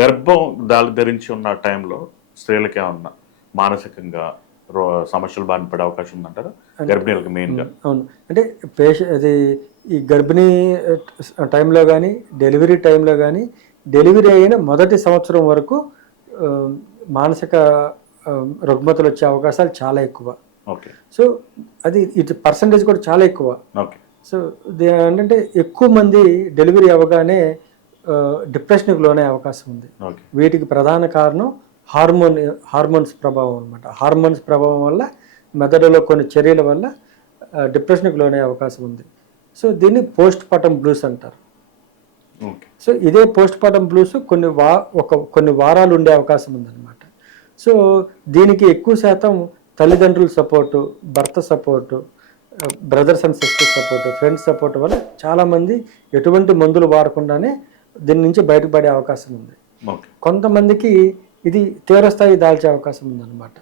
గర్భం దాలి ధరించి ఉన్న టైంలో స్త్రీలకి ఏమన్నా మానసికంగా సమస్యలు బారిన పడే అవకాశం ఉందంటారా? గర్భిణీలకు మెయిన్గా అవును. అంటే పేష అది ఈ గర్భిణీ టైంలో కానీ డెలివరీ టైంలో కానీ డెలివరీ అయిన మొదటి సంవత్సరం వరకు మానసిక రుగ్మతలు వచ్చే అవకాశాలు చాలా ఎక్కువ. ఓకే. సో అది ఇటు పర్సంటేజ్ కూడా చాలా ఎక్కువ. ఓకే. సో ఏంటంటే ఎక్కువ మంది డెలివరీ అవ్వగానే డిప్రెషన్కి లోనే అవకాశం ఉంది. వీటికి ప్రధాన కారణం హార్మోన్ హార్మోన్స్ ప్రభావం అనమాట హార్మోన్స్ ప్రభావం వల్ల మెదడులో కొన్ని చర్యల వల్ల డిప్రెషన్కి లోనే అవకాశం ఉంది. సో దీన్ని పోస్ట్ పార్టం బ్లూస్ అంటారు. సో ఇదే పోస్ట్ పార్టం బ్లూస్ కొన్ని వా ఒక కొన్ని వారాలు ఉండే అవకాశం ఉందన్నమాట. సో దీనికి ఎక్కువ శాతం తల్లిదండ్రుల సపోర్టు భర్త support brothers and sisters support friends support వల్ల చాలామంది ఎటువంటి మందులు వాడకుండానే దీని నుంచి బయటపడే అవకాశం ఉంది. కొంతమందికి ఇది తీవ్రస్థాయి దాల్చే అవకాశం ఉందన్నమాట.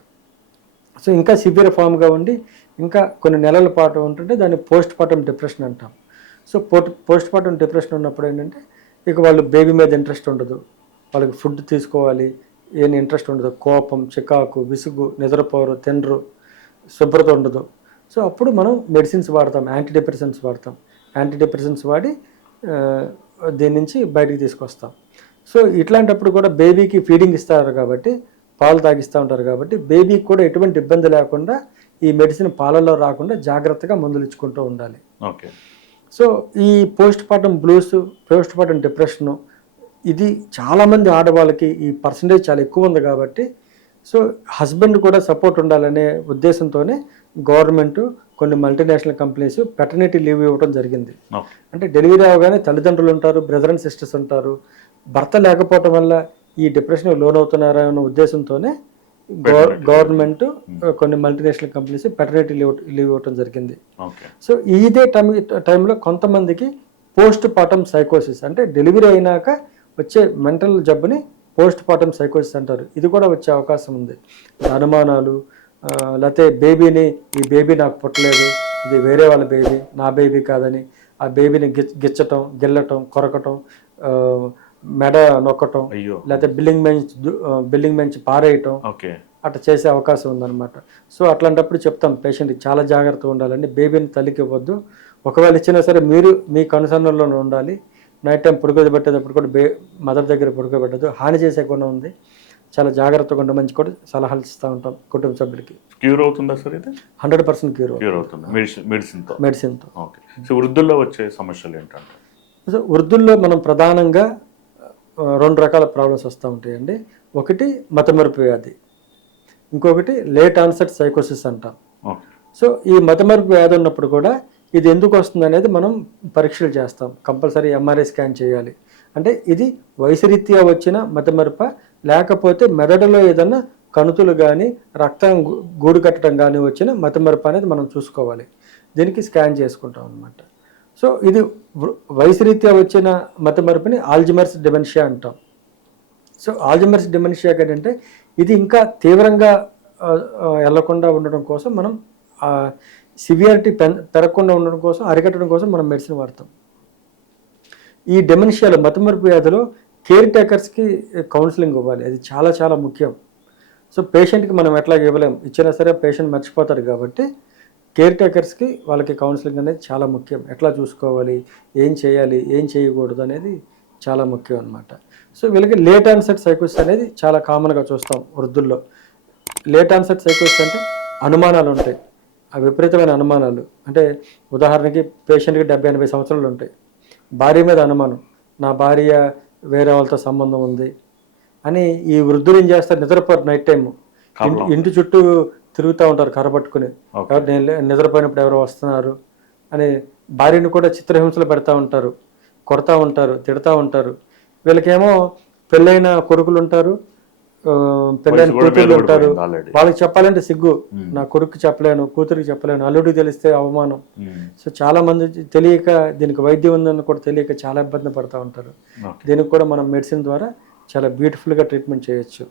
సో ఇంకా సివియర్ ఫామ్గా ఉండి ఇంకా కొన్ని నెలల పాటు ఉంటుంటే దాన్ని పోస్ట్ పార్టం డిప్రెషన్ అంటాం. So post postpartum depression ఉన్నప్పుడు ఏంటంటే ఇక వాళ్ళు బేబీ మీద ఇంట్రెస్ట్ ఉండదు. వాళ్ళకి ఫుడ్ తీసుకోవాలి ఏం ఇంట్రెస్ట్ ఉండదు. కోపం చికాకు విసుగు నిద్రపోరు తినరు శుభ్రత ఉండదు. సో అప్పుడు మనం మెడిసిన్స్ వాడతాం యాంటీ డిప్రెసెంట్స్ వాడతాం. యాంటీ డిప్రెసెంట్స్ వాడి దీని నుంచి బయటికి తీసుకొస్తాం. సో ఇట్లాంటప్పుడు కూడా బేబీకి ఫీడింగ్ ఇస్తారు కాబట్టి పాలు తాగిస్తూ ఉంటారు కాబట్టి బేబీకి కూడా ఎటువంటి ఇబ్బంది లేకుండా ఈ మెడిసిన్ పాలలో రాకుండా జాగ్రత్తగా మందులు ఇచ్చుకుంటూ ఉండాలి. ఓకే. సో ఈ postpartum blues postpartum depression ఇది చాలామంది ఆడవాళ్ళకి ఈ పర్సంటేజ్ చాలా ఎక్కువ ఉంది కాబట్టి సో హస్బెండ్ కూడా సపోర్ట్ ఉండాలనే ఉద్దేశంతోనే గవర్నమెంట్ కొన్ని మల్టీనేషనల్ కంపెనీస్ పెటర్నిటీ లీవ్ ఇవ్వడం జరిగింది. అంటే డెలివరీ అవగానే తల్లిదండ్రులు ఉంటారు బ్రదర్ అండ్ సిస్టర్స్ ఉంటారు. భర్త లేకపోవటం వల్ల ఈ డిప్రెషన్ లోన్ అవుతున్నారా అన్న ఉద్దేశంతోనే గవర్ గవర్నమెంట్ కొన్ని multinational companies paternity leave leave ఇవ్వడం జరిగింది. సో ఇదే టైం టైంలో కొంతమందికి పోస్ట్ పార్టం సైకోసిస్ అంటే డెలివరీ అయినాక వచ్చే మెంటల్ జబ్బుని పోస్ట్ పార్టం సైకోసిస్ అంటారు ఇది కూడా వచ్చే అవకాశం ఉంది. అనుమానాలు లేకపోతే బేబీని ఈ బేబీ నాకు పుట్టలేదు ఇది వేరే వాళ్ళ బేబీ నా బేబీ కాదని ఆ బేబీని గిచ్ గిచ్చటం గిల్లటం కొరకటం మెడ నొక్కటం అయ్యో. లేకపోతే బిల్డింగ్ బెంచ్ బిల్డింగ్ బెంచ్ పారేయటం ఓకే. అట్లా చేసే అవకాశం ఉందన్నమాట. సో అట్లాంటప్పుడు చెప్తాం పేషెంట్ చాలా జాగ్రత్తగా ఉండాలండి. బేబీని తల్లికి ఇవ్వద్దు. ఒకవేళ ఇచ్చినా సరే మీరు మీ కనుసన్నల్లోనే ఉండాలి. నైట్ టైం పడుకోబెట్టేటప్పుడు కూడా బే మదర్ దగ్గర పడుకోబెట్టదు. హాని చేసే గుణం ఉంది. చాలా జాగ్రత్తగా ఉండమని కూడా సలహాలు ఇస్తూ ఉంటాం కుటుంబ సభ్యులకి. క్యూర్ అవుతుందా సార్ ఇది? హండ్రెడ్ పర్సెంట్ క్యూర్ క్యూర్ అవుతుంది. మెడిసిన్ మెడిసిన్తో మెడిసిన్తో ఓకే సో వృద్ధుల్లో వచ్చే సమస్యలు ఏంటంటే? సో వృద్ధుల్లో మనం ప్రధానంగా రెండు రకాల ప్రాబ్లమ్స్ వస్తూ ఉంటాయండి. ఒకటి మతమరుపు వ్యాధి. ఇంకొకటి లేట్ ఆన్సెట్ సైకోసిస్ అంటాం. ఓకే సో ఈ మతమరుపు వ్యాధి ఉన్నప్పుడు కూడా ఇది ఎందుకు వస్తుంది అనేది మనం పరీక్షలు చేస్తాం. కంపల్సరీ ఎంఆర్ఐ స్కాన్ చేయాలి. అంటే ఇది వయసురీత్యా వచ్చిన మతమరుప లేకపోతే మెదడులో ఏదన్నా కణుతులు కానీ రక్తం గూడు కట్టడం కానీ వచ్చిన మతమరుపు అనేది మనం చూసుకోవాలి. దీనికి స్కాన్ చేసుకుంటాం అనమాట సో ఇది వృ- వయసురీత్యా వచ్చిన మతమరుపుని ఆల్జిమర్స్ డిమెన్షియా అంటాం. సో ఆల్జిమర్స్ డిమెన్షియా ఏంటంటే ఇది ఇంకా తీవ్రంగా వెళ్ళకుండా ఉండడం కోసం మనం సివియారిటీ పెన్ పెరగకుండా ఉండడం కోసం అరికట్టడం కోసం మనం మెడిసిన్ వాడతాం. ఈ డెమెన్షియాలో మతమరుపు వ్యాధిలో కేర్ టేకర్స్కి కౌన్సిలింగ్ ఇవ్వాలి. అది చాలా చాలా ముఖ్యం. సో పేషెంట్కి మనం ఎట్లా ఇవ్వలేం. ఇచ్చినా సరే పేషెంట్ మర్చిపోతారు కాబట్టి కేర్ టేకర్స్కి వాళ్ళకి కౌన్సిలింగ్ అనేది చాలా ముఖ్యం. ఎట్లా చూసుకోవాలి? ఏం చేయాలి? ఏం చేయకూడదు అనేది చాలా ముఖ్యం అనమాట సో వీళ్ళకి లేట్ ఆన్సెట్ సైకోస్ అనేది చాలా కామన్గా చూస్తాం వృద్ధుల్లో. లేట్ ఆన్సెట్ సైకోస్ అంటే అనుమానాలు ఉంటాయి ఆ విపరీతమైన అనుమానాలు. అంటే ఉదాహరణకి పేషెంట్కి డెబ్బై ఎనభై సంవత్సరాలు ఉంటాయి. భార్య మీద అనుమానం. నా భార్య వేరే వాళ్ళతో సంబంధం ఉంది అని ఈ వృద్ధులు ఏం చేస్తారు? నిద్రపోరు నైట్ టైం ఇంటి చుట్టూ తిరుగుతూ ఉంటారు కర్ర పట్టుకుని ఓకే. ఎవరు నేను నిద్రపోయినప్పుడు ఎవరో వస్తున్నారు అని భార్యను కూడా చిత్రహింసలు పెడతా ఉంటారు. కొడతా ఉంటారు. తిడతా ఉంటారు. వీళ్ళకేమో పెళ్ళైన కొడుకులు ఉంటారు. పెళ్ళైన కూతుర్లు మీద ఉంటారు. వాళ్ళకి చెప్పాలంటే సిగ్గు. నా కొడుకు చెప్పలేను కూతురికి చెప్పలేను అల్లుడికి తెలిస్తే అవమానం. సో చాలా మంది తెలియక దీనికి వైద్యం ఉందని కూడా తెలియక చాలా ఇబ్బంది పడతా ఉంటారు. దీనికి కూడా మనం మెడిసిన్ ద్వారా చాలా బ్యూటిఫుల్గా ట్రీట్మెంట్ చేయొచ్చు.